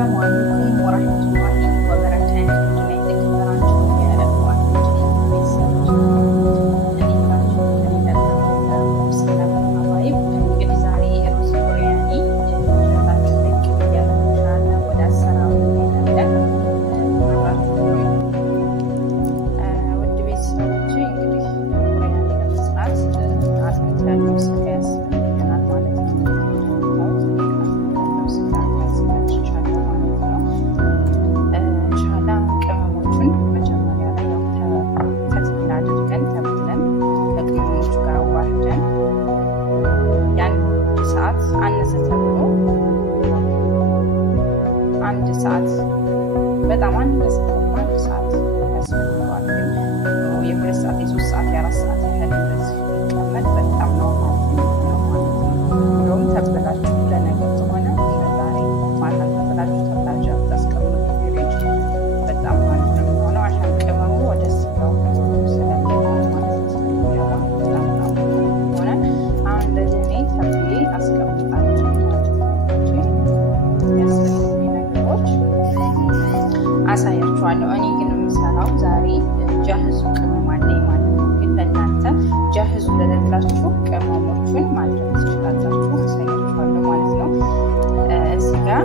السلام عليكم ورحمة الله وبركاته. አንድ ሰዓት በጣም አነሰ። አንድ ሰዓት ያስፈልገዋል። የሁለት ሰዓት የሶስት ሰዓት የአራት ሰዓት ያህል እንደዚህ ይቀመጥ በጣም ነው ማለት ነው። እንደውም ተብላችሁ ለነገ ከሆነ ዛሬ ማታ ተብላችሁ ተብላችሁ ታስቀምጡ ፍሪጅ በጣም ማለት ነው የሚሆነው። አሻን ቅመሙ ወደ ስጋው ስለሚሆን ማለት ስለሚሆን በጣም ሆነ። አሁን እንደዚህ እኔ ተብዬ አስቀምጣለሁ። አሳያችኋለሁ። እኔ ግን የምሰራው ዛሬ ጃህዙ ቅመም አለኝ ማለት ነው። ግን ለእናንተ ጃህዙ ለሌላችሁ ቅመሞችን ማድረግ ትችላላችሁ። አሳያችኋለሁ ማለት ነው። እዚህ ጋር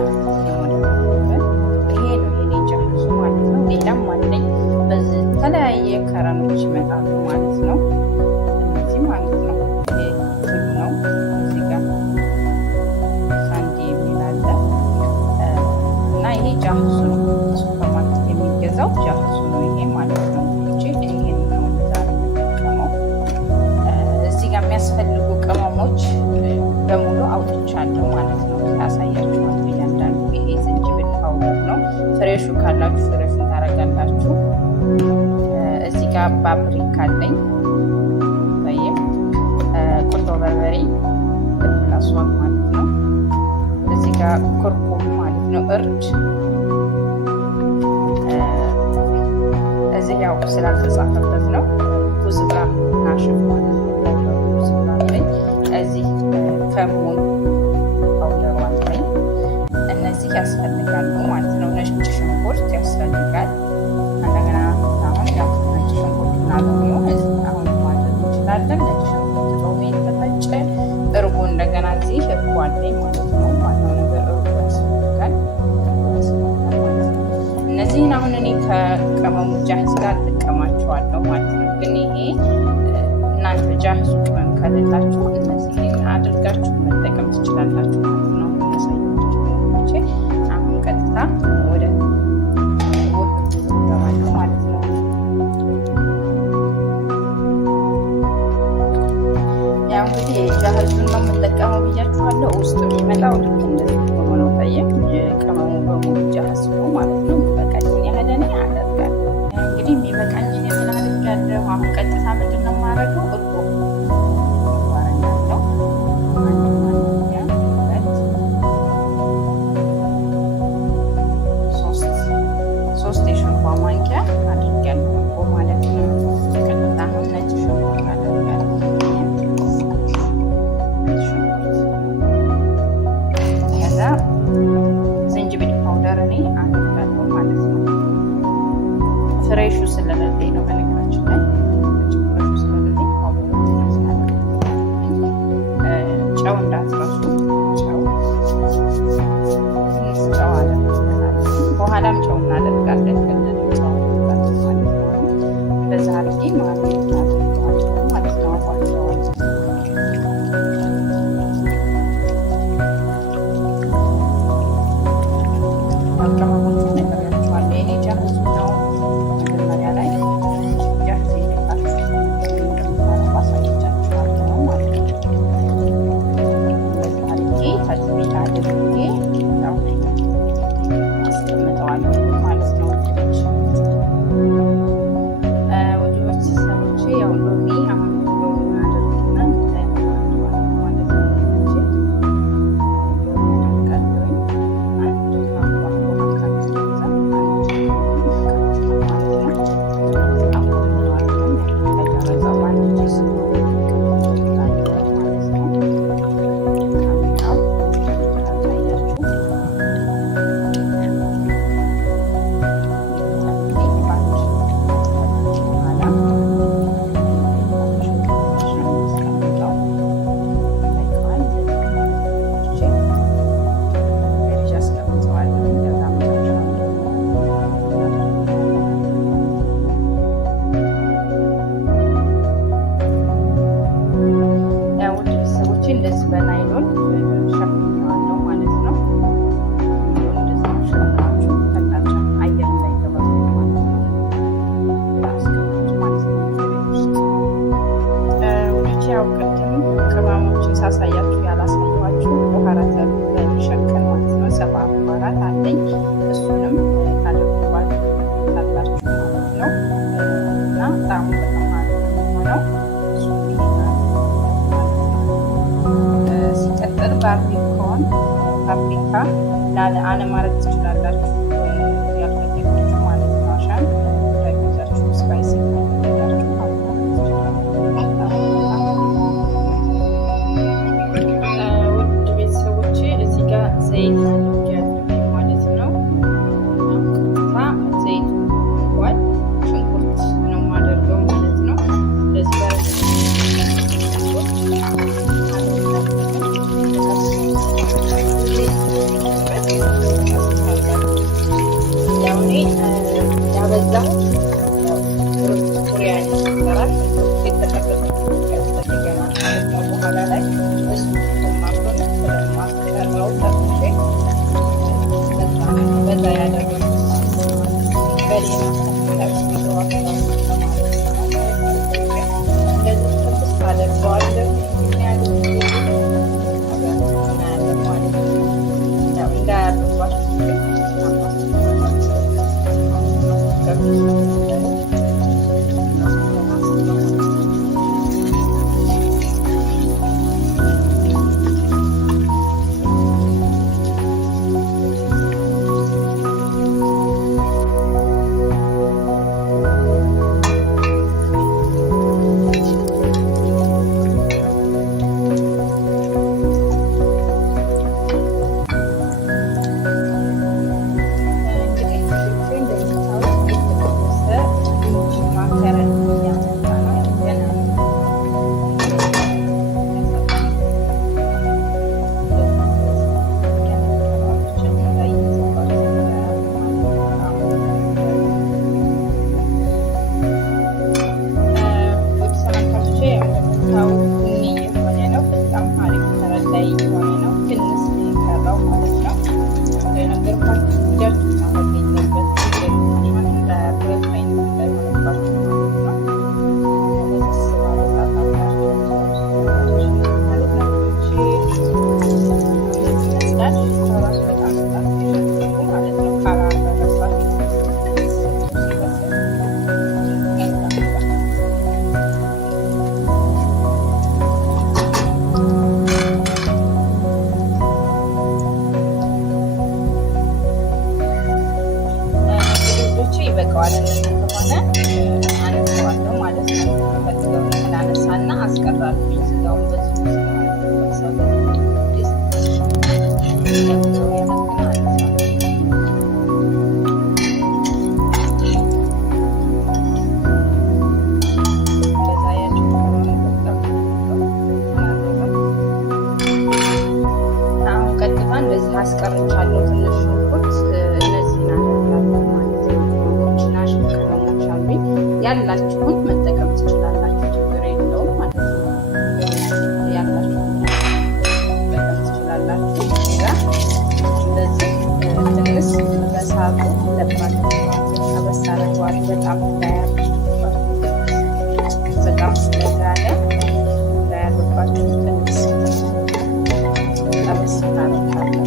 ይሄ ነው የኔ ጃህዙ ማለት ነው። ሌላም አለኝ። በዚህ የተለያየ ከረኖች ይመጣሉ ማለት ነው። እነዚህ ማለት ነው ይሄ ሁሉ ነው። እዚህ ጋር ሳንዲ የሚል አለ እና ይሄ ጃህዙ ነው። ዛው ጃህዙ ነው ይሄ ማለት ነው። ይሄን ነው ዛሬ የምጠቀመው። እዚህ ጋር የሚያስፈልጉ ቅመሞች በሙሉ አውጥቻለሁ ማለት ነው። ያሳያችኋል እያንዳንዱ። ይሄ ዝንጅብል ፓውደር ነው። ፍሬሹ ካላችሁ ፍሬሹን ታረጋላችሁ። እዚህ ጋር ፓፕሪካ አለኝ ወይም ቁንዶ በርበሬ ፍላሷን ማለት ነው። እዚህ ጋር ኩርኩም ማለት ነው። እርድ እዚህ ያው ስላልተጻፈበት ነው። ኩዝብራ ናሽፍ ማለት ነው። ኩዝብራ ላይ እዚህ ከሙን ፓውደር አለኝ። እነዚህ ያስፈልጋሉ ማለት ነው። ነጭ ሽንኩርት ያስፈልጋል። እንደገና አሁን ያው ነጭ ሽንኩርትና ሎሚ አሁን ማድረግ እንችላለን። ነጭ ሽንኩርት ሎሚ የተፈጨ እርጎ፣ እንደገና እዚህ እርጎ አለኝ ማለት ነው። ዋናው ነገር እርጎ ያስፈልጋል። እነዚህን አሁን እኔ ከቅመሙ ጃህዝ ጋር እጠቀማቸዋለሁ ማለት ነው። ግን ይሄ እናንተ ጃህዙ ቅመም ከሌላችሁ እነዚህን አድርጋችሁ መጠቀም ትችላላችሁ ማለት ነው። ያሳያችሁ አሁን ቀጥታ ወደ ገባለሁ ማለት ነው። ያው እንግዲህ ጃህዙን ነው የምጠቀመው ብያችኋለሁ። ውስጥ የሚመጣው ልክ እንደዚህ ሆኖ ነው። ታየ ቅመሙ በሙሉ ጃህዝ ነው ማለት ነው። አሁን ቀጥታ ምንድን ነው የማደርገው? እርጎ አረጋለሁ። ሶስት የሾርባ ማንኪያ አድርጊያለሁ እርጎ ማለት ነው። ቀጥታ አሁን ነጭ ሽንኩርት አደርጋለሁ። ከዛ ዝንጅብል ፓውደር እኔ አደርጋለሁ ማለት ነው። ፍሬሹ ስለሌለኝ ነው በነገራችን ላይ ጨው እንዳትረሱ። ጨው ትንሽ ጨው አደርጋለሁ። በኋላም ጨው እናደርጋለን። ጨው አደርጋለሁ ማለት ነው። እንደዛ አድርጌ ማለት ነው ማለት ነው። አቀማመጡ ነገራችኋለሁ። የኔ ጃህዙ ነው። መጀመሪያ ላይ ጃህዝ ይልቃችሁ አሳይቻችኋለሁ ማለት ነው። ተዝቢል አድርጌ ያው አስቀምጠዋለሁ። ማራት አለኝ። እሱንም ታደርጉባታላችሁ ማለት ነው እና ጣዕሙ በጣም አሪፍ ነው። ሲቀጥል ፓፕሪካ አለማድረግ ትችላላችሁ ያልፈለጋችሁ ማለት ነው። አሻን እንዳይበዛችሁ ስፓይሲ ውድ ቤተሰቦቼ እዚህ ጋር ዘይት ማለት ነው። ቀጥታ ዘይት እንኳን ሽንኩርት ነው የማደርገው ማለት ነው። እንደዚህ ያበዛሁት ቱሪያ ይሰራል በኋላ ላይ በዛ ያደረጉት ይበቃዋል ከሆነ አነሳዋለሁ ማለት ነው። ፈትገውን ያህል አነሳና አስቀራለሁ። ስጋውን አሁን ቀጥታ እንደዚህ አስቀርቻለሁ። ትንሽ ሽንኩርት ያላችሁን መጠቀም ትችላላችሁ። ችግር የለውም ማለት ነው። ያላችሁን መጠቀም ትችላላችሁ። እንደዚህ ትንሽ በሳቱ ለባት አበሳረዋል። በጣም በጣም ስለጋለ እንዳያርባችሁ ትንሽ ጠበስ እናደርጋለን።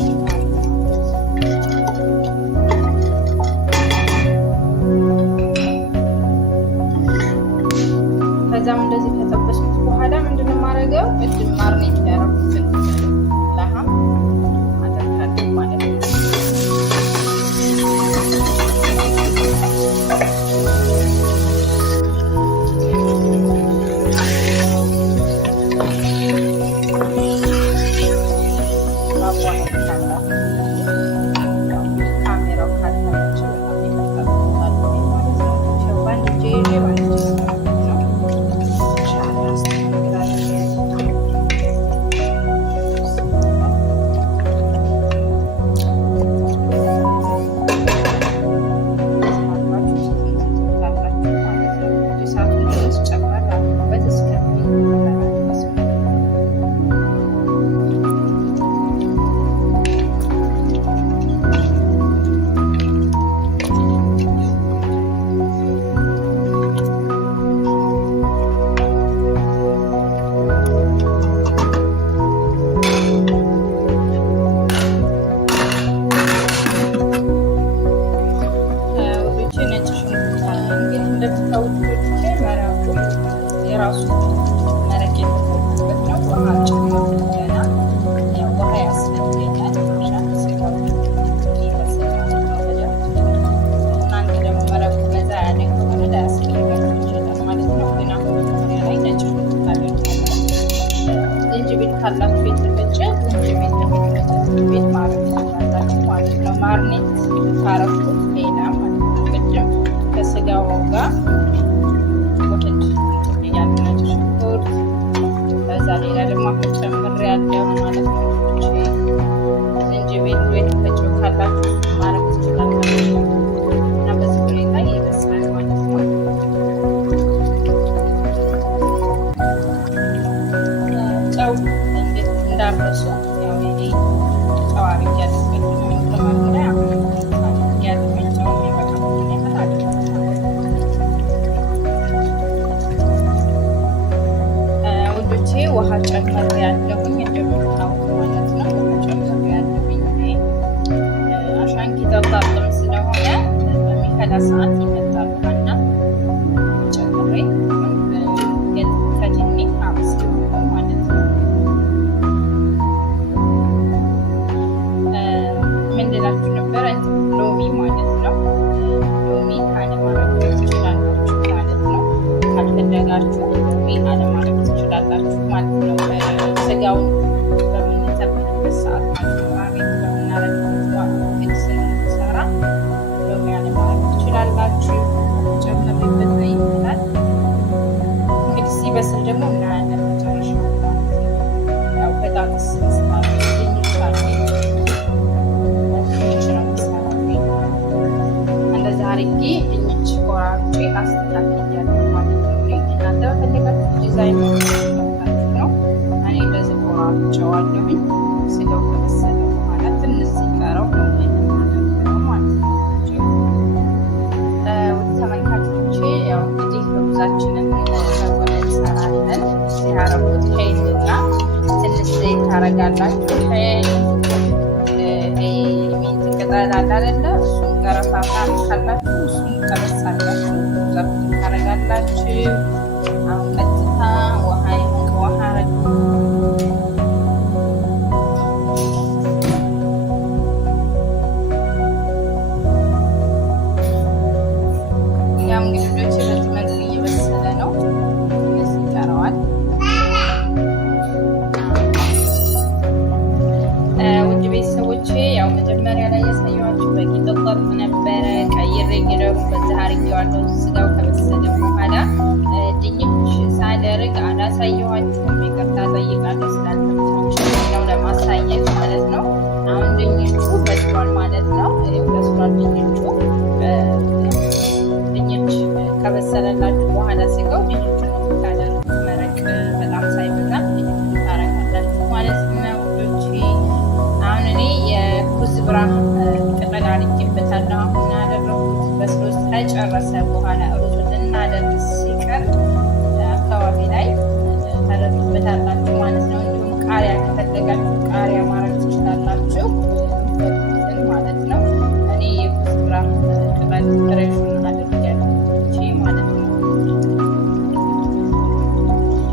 ማርኔት ካረኩት ሌላ ማለት ነው። ቅድም ከስጋው ጋር ወተት ያለ ሽንኩርት ከዛ ሌላ ደግሞ ጨምሬያለሁ ማለት ነው። ዝንጅብል ወይ ፈጭው ካላችሁ ማረግ ትችላላችሁ እና በዚህ ሁኔታ ይበስላል ማለት ነው። ጨው እንዴት እንዳረሱ ያው እኔ ጨው አድርጌያለሁ። ውሃ ጨምሬያለሁኝ እንደምታውቁ ማለት ነው። ጨምሬያለሁኝ አሻን ኪታጣም ስለሆነ በሚፈላ ሰዓት ይመጣል እና ጨምሬ ከድኒ አብስላለሁ ማለት ነው። ምን ልላችሁ ነበረ? ሎሚ ማለት ነው። ሎሚ አለማድረግ ትችላላችሁ ማለት ነው። ካልፈለጋችሁ ሎሚ አለማድረግ ትችላላችሁ ማለት ነው። ስጋውን በምንጠብቅበት ሰዓት ማለት ነው። አቤት በምናረግበት ስንሰራ ሎሚ አለማድረግ ትችላላችሁ። ጨምሬበት ነው ይሆናል። እንግዲህ ሲበስል ደግሞ እናያለን መጨረሻ ማለት ነው። ያው በጣጥስ ስላለ ይቻላል እንደዛ አድርጌ ድንች ቆራርጬ አስተካክያለሁ ማለት ነው። እናንተ በፈለጋችሁ ዲዛይን ነው። እኔ እንደዚህ ቆራርጬዋለሁኝ። ስጋው ከበሰለ በኋላ ትንሽ ሲቀረው የምናደርገው ማለት ነው። ውድ ተመልካቾቼ ያው እንግዲህ ሩዛችንን በጎን እንሰራለን። ሲያረጉት ሄልና ትንሽ ዘይት ታረጋላችሁ። ሚንት ቅጠል አለ አይደለ? እሱን ገረፋ ካላችሁ እሱን ጠበሳላችሁ ሩዛችሁን ታረጋላችሁ። አሁን ቀጥታ ውሃ ረግ ያም እንግዲህ በዚህ መልኩ እየበሰለ ነው። ትንሽ ይቀረዋል። ውድ ቤተሰቦቼ ያው መጀመሪያ ላይ ያሳየኋችሁ በቂጥ ጠርጥ ነበረ። ቀይሬ ግደሩ በዛ አድርጌዋለሁ። ስጋው ከበሰለ በኋላ ድንች ሳደርግ አላሳየኋችሁም። ይቅርታ ጠይቃለሁ ስላልተመቻችሁ ነው ለማሳየት ማለት ነው። አሁን ድንቹ በስሏል ማለት ነው። በስሏል ድንቹ። ድንች ከበሰለላችሁ በኋላ ስጋው ድንቹ ነው ታደርጉ። መረቅ በጣም ሳይበዛ ድንቹ ታረጋላችሁ ማለት ነው ውዶቼ። አሁን እኔ የኩዝብራ ቅጠል አድርጌበታለሁ። አሁን ያደረኩት በስሎ ከጨረሰ በኋላ ሩዙን ልናደርግ ሲቀር አካባቢ ላይ ታደርጉበታላችሁ ማለት ነው። እንዲሁም ቃሪያ ከፈለጋችሁ ቃሪያ ማድረግ ትችላላችሁ ማለት ነው። እኔ የኩዝብራ ቅጠል ፍሬሹን አድርጌያለሁ ማለት ነው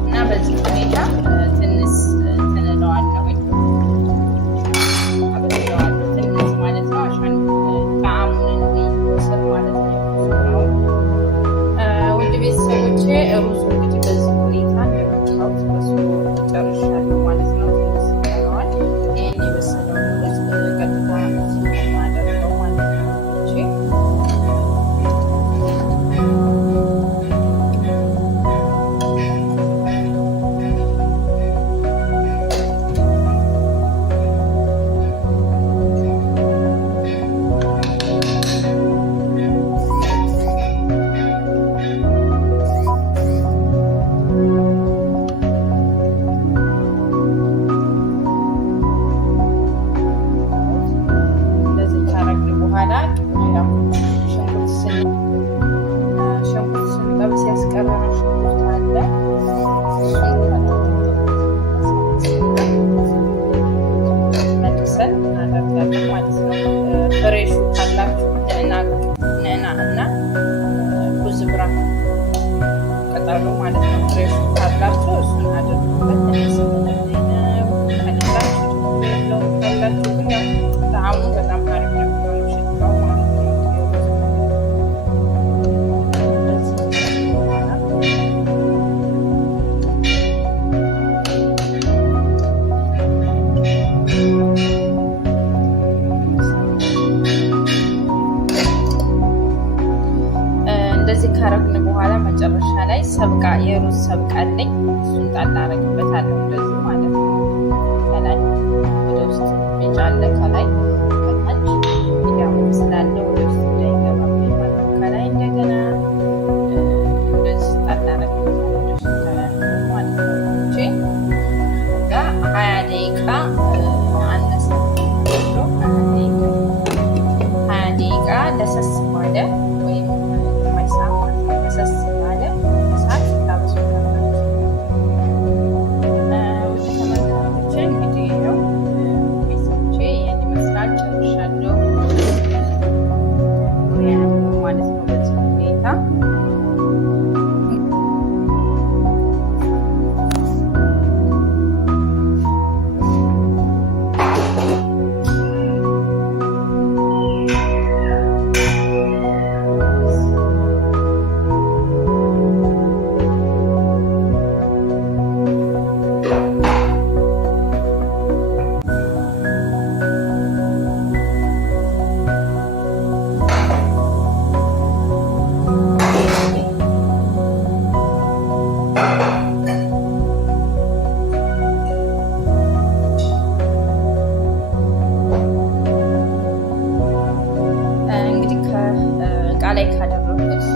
እና በዚህ ሁኔታ ትንሽ ትንለዋለሁኝ አበስለዋለሁ ትንሽ ማለት ነው። አሻን ጣዕሙን እንዲወስድ ማለት ነው። ውድ ቤተሰቦቼ ሩዙ እንግዲህ በዚህ ሁኔታ እንደምታዩት በስሎ ጨርሻለሁ ማለት ነው። ትንሽ ይቀረዋል። ይህን የበሰለው ሩዝ ቀጥታ ማደርገው ማለት ነው። ፍሬሹ ካላችሁ ነና እና ኩዝብራ ቅጠሉ ማለት ነው። ፍሬሹ ካላችሁ እሱን አድርጉበት። ካላችሁ ግን ያው ጣዕሙ በጣም አሪፍ ነው የሚሆነው ሽታው ማለት ነው። ሰብቃ የሩዝ ሰብቃ አለኝ። እሱን ጣል አደርግበታለሁ እንደዚህ ማለት ነው። ከላይ ወደ ውስጥ ቢጫ አለ ከላይ ከታች ያው ስላለ ወደ ውስጥ እንዳይገባብኝ ማለት ነው። ከላይ እንደገና እንደዚህ ጣል አደርግበታለሁ ወደ ውስጥ ማለት ነው። ጋ 20 ደቂቃ አነሰ ብሎ 20 ደቂቃ ለሰስ ባለ ወይም ለሰስ ባለ እሳት ታበስሉታላችሁ። ውድ ተመልካቾቼ እንግዲህ ነው ቤተሰቦቼ ይህን ይመስላል። ጨርሻለሁ ማለት ነው በዚህ ሁኔታ ላይ ካደረኩት